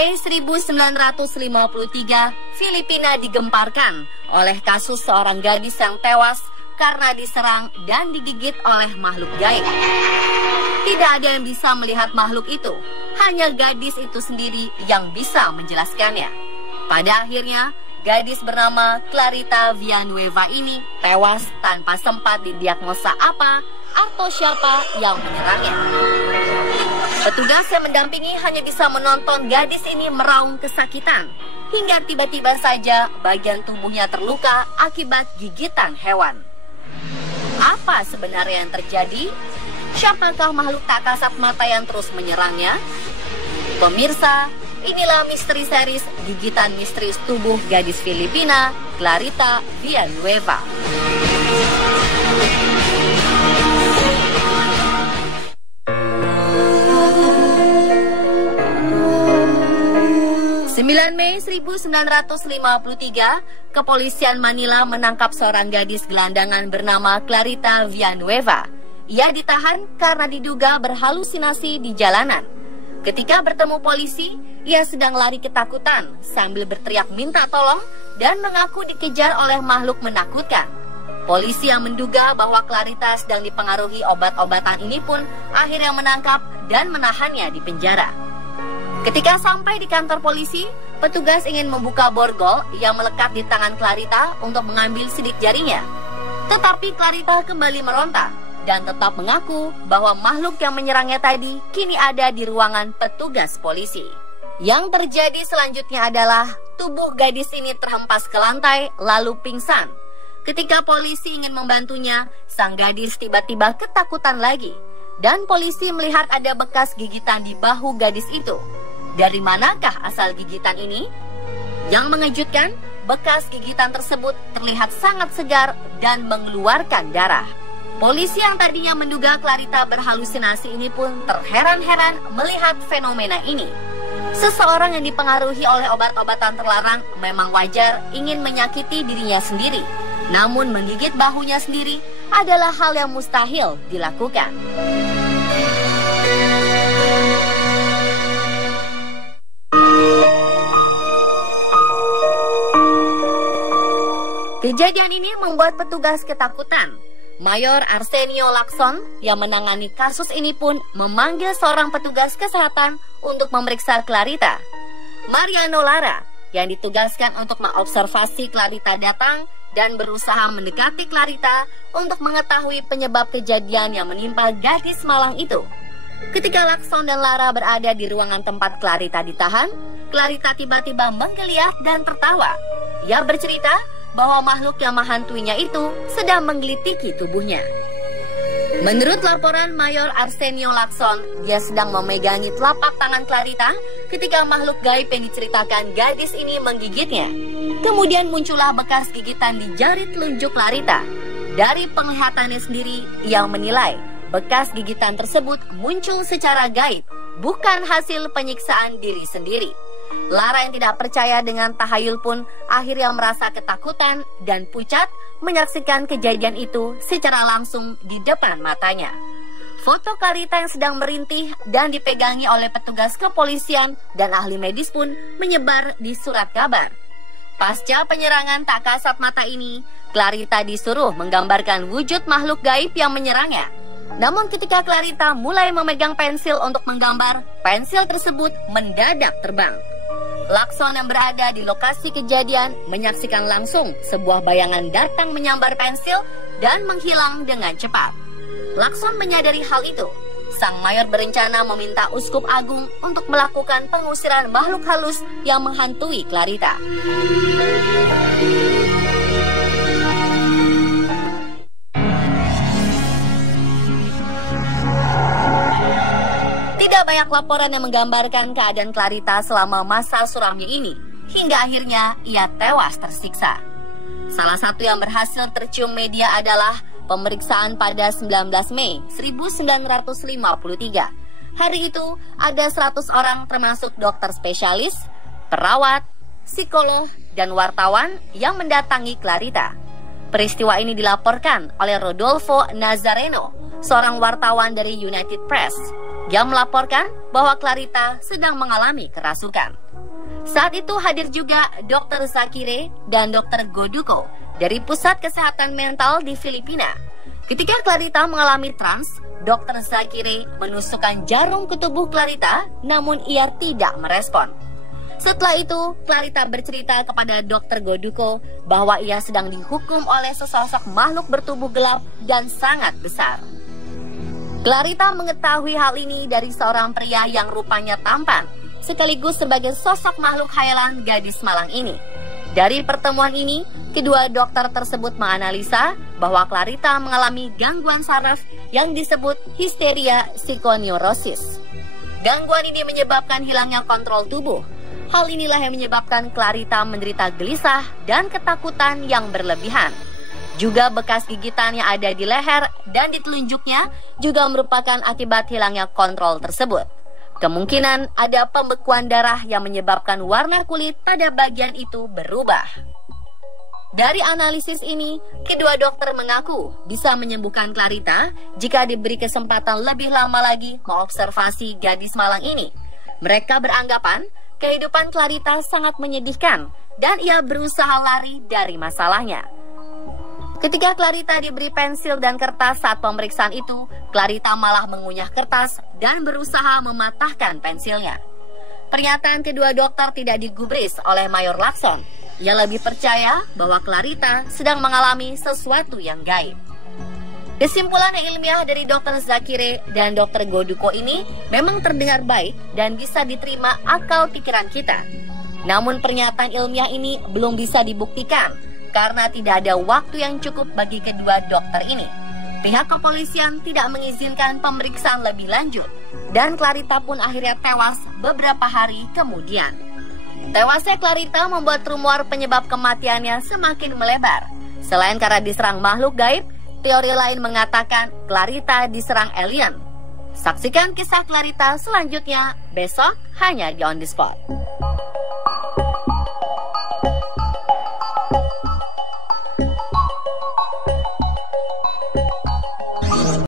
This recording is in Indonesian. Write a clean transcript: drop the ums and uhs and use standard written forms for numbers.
Mei 1953, Filipina digemparkan oleh kasus seorang gadis yang tewas karena diserang dan digigit oleh makhluk gaib. Tidak ada yang bisa melihat makhluk itu, hanya gadis itu sendiri yang bisa menjelaskannya. Pada akhirnya, gadis bernama Clarita Villanueva ini tewas tanpa sempat didiagnosa apa atau siapa yang menyerangnya. Petugas yang mendampingi hanya bisa menonton gadis ini meraung kesakitan, hingga tiba-tiba saja bagian tubuhnya terluka akibat gigitan hewan. Apa sebenarnya yang terjadi? Siapakah makhluk tak kasat mata yang terus menyerangnya? Pemirsa, inilah misteri series Gigitan Misterius Tubuh Gadis Filipina, Clarita Villanueva. Mei 1953, kepolisian Manila menangkap seorang gadis gelandangan bernama Clarita Villanueva. Ia ditahan karena diduga berhalusinasi di jalanan. Ketika bertemu polisi, ia sedang lari ketakutan sambil berteriak minta tolong dan mengaku dikejar oleh makhluk menakutkan. Polisi yang menduga bahwa Clarita sedang dipengaruhi obat-obatan ini pun akhirnya menangkap dan menahannya di penjara. Ketika sampai di kantor polisi, petugas ingin membuka borgol yang melekat di tangan Clarita untuk mengambil sidik jarinya. Tetapi Clarita kembali meronta dan tetap mengaku bahwa makhluk yang menyerangnya tadi kini ada di ruangan petugas polisi. Yang terjadi selanjutnya adalah tubuh gadis ini terhempas ke lantai lalu pingsan. Ketika polisi ingin membantunya, sang gadis tiba-tiba ketakutan lagi. Dan polisi melihat ada bekas gigitan di bahu gadis itu. Dari manakah asal gigitan ini? Yang mengejutkan, bekas gigitan tersebut terlihat sangat segar dan mengeluarkan darah. Polisi yang tadinya menduga Clarita berhalusinasi ini pun terheran-heran melihat fenomena ini. Seseorang yang dipengaruhi oleh obat-obatan terlarang memang wajar ingin menyakiti dirinya sendiri. Namun menggigit bahunya sendiri adalah hal yang mustahil dilakukan. Kejadian ini membuat petugas ketakutan. Mayor Arsenio Lacson yang menangani kasus ini pun memanggil seorang petugas kesehatan untuk memeriksa Clarita. Mariano Lara yang ditugaskan untuk mengobservasi Clarita datang dan berusaha mendekati Clarita untuk mengetahui penyebab kejadian yang menimpa gadis malang itu. Ketika Lacson dan Lara berada di ruangan tempat Clarita ditahan, Clarita tiba-tiba menggeliat dan tertawa. Ia bercerita bahwa makhluk yang menghantuinya itu sedang menggelitiki tubuhnya. Menurut laporan Mayor Arsenio Lacson, dia sedang memegangi telapak tangan Clarita ketika makhluk gaib yang diceritakan gadis ini menggigitnya. Kemudian muncullah bekas gigitan di jari telunjuk Clarita. Dari penglihatannya sendiri, ia menilai bekas gigitan tersebut muncul secara gaib, bukan hasil penyiksaan diri sendiri. Lara yang tidak percaya dengan tahayul pun akhirnya merasa ketakutan dan pucat menyaksikan kejadian itu secara langsung di depan matanya. Foto Clarita yang sedang merintih dan dipegangi oleh petugas kepolisian dan ahli medis pun menyebar di surat kabar. Pasca penyerangan tak kasat mata ini, Clarita disuruh menggambarkan wujud makhluk gaib yang menyerangnya. Namun ketika Clarita mulai memegang pensil untuk menggambar, pensil tersebut mendadak terbang. Lacson yang berada di lokasi kejadian menyaksikan langsung sebuah bayangan datang menyambar pensil dan menghilang dengan cepat. Lacson menyadari hal itu. Sang mayor berencana meminta uskup agung untuk melakukan pengusiran makhluk halus yang menghantui Clarita. Tidak banyak laporan yang menggambarkan keadaan Clarita selama masa suramnya ini, hingga akhirnya ia tewas tersiksa. Salah satu yang berhasil tercium media adalah pemeriksaan pada 19 Mei 1953. Hari itu ada 100 orang termasuk dokter spesialis, perawat, psikolog, dan wartawan yang mendatangi Clarita. Peristiwa ini dilaporkan oleh Rodolfo Nazareno, seorang wartawan dari United Press. Dia melaporkan bahwa Clarita sedang mengalami kerasukan. Saat itu hadir juga Dr. Zakire dan Dr. Goduko dari Pusat Kesehatan Mental di Filipina. Ketika Clarita mengalami trans, Dr. Zakire menusukkan jarum ke tubuh Clarita, namun ia tidak merespon. Setelah itu, Clarita bercerita kepada Dr. Goduko bahwa ia sedang dihukum oleh sesosok makhluk bertubuh gelap dan sangat besar. Clarita mengetahui hal ini dari seorang pria yang rupanya tampan, sekaligus sebagai sosok makhluk khayalan gadis malang ini. Dari pertemuan ini, kedua dokter tersebut menganalisa bahwa Clarita mengalami gangguan saraf yang disebut histeria psikoneurosis. Gangguan ini menyebabkan hilangnya kontrol tubuh. Hal inilah yang menyebabkan Clarita menderita gelisah dan ketakutan yang berlebihan. Juga bekas gigitan yang ada di leher dan di telunjuknya juga merupakan akibat hilangnya kontrol tersebut. Kemungkinan ada pembekuan darah yang menyebabkan warna kulit pada bagian itu berubah. Dari analisis ini, kedua dokter mengaku bisa menyembuhkan Clarita jika diberi kesempatan lebih lama lagi mengobservasi gadis malang ini. Mereka beranggapan kehidupan Clarita sangat menyedihkan dan ia berusaha lari dari masalahnya. Ketika Clarita diberi pensil dan kertas saat pemeriksaan itu, Clarita malah mengunyah kertas dan berusaha mematahkan pensilnya. Pernyataan kedua dokter tidak digubris oleh Mayor Lacson. Ia lebih percaya bahwa Clarita sedang mengalami sesuatu yang gaib. Kesimpulan yang ilmiah dari Dr. Zakire dan Dr. Goduko ini memang terdengar baik dan bisa diterima akal pikiran kita. Namun pernyataan ilmiah ini belum bisa dibuktikan karena tidak ada waktu yang cukup bagi kedua dokter ini. Pihak kepolisian tidak mengizinkan pemeriksaan lebih lanjut dan Clarita pun akhirnya tewas beberapa hari kemudian. Tewasnya Clarita membuat rumor penyebab kematiannya semakin melebar. Selain karena diserang makhluk gaib, teori lain mengatakan Clarita diserang alien. Saksikan kisah Clarita selanjutnya besok hanya di On The Spot.